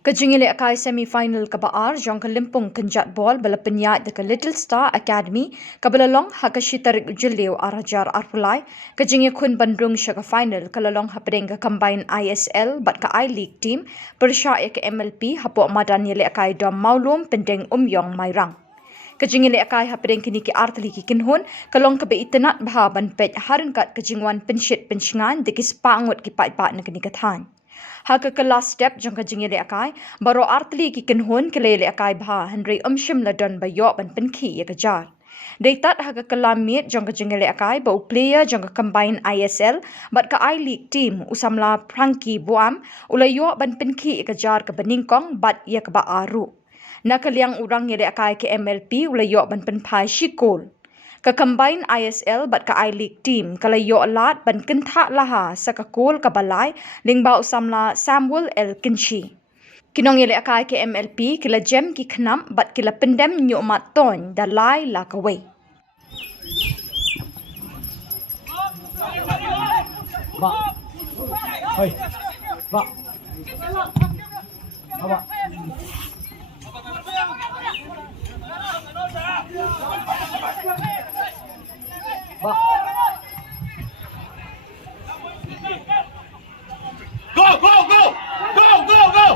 Kajingile akai semi-final kabaar jong kalimpung kenjat bol bala penyat deka Little Star Academy kabalalong hakashitarik jeliu arajar arpulai kajingi kun bandung syaga final kalalong hapedeng ka combine ISL bat ka I-League team persya ke MLP hapok madan yele akai dom maulum pendeng umyong mairang. Kajingile akai hapedeng kini ki artli ki kinhun kalong kabe itenat baha ban pej harengkat kajingwan pensyit pensyngan dikis pangut ki pat-pat na kini kathan. Haka ke last step jong kajingile akai baro artli ki kinhun kelele akai bha henry umshim ladon bayok ban penki ya kejar. Deitat haka ke lamit jong kajingile akai bau player jong ka combine ISL bat ka I-League team usamla prangki buam ulayok ban penki ya kejar ke beningkong bat ya ke ba aru. Nakaliang urang yele akai ke MLP ulayok ban penpai shikol. Ka combine ISL bat ka I-League team kalayok lat ban kentak laha sa kakol kabalai lingbau samla Samuel L. Kinshi. Kinong yele akai ke MLP kila jem ki khnam bat kila pendem nyumat ton dalai la kawai. Ba. Hoi. Ba. Ba. Ba. Go, go, go! Go, go, go!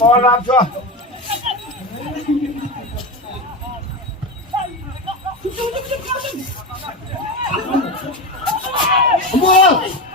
Ball làm chưa? Come on!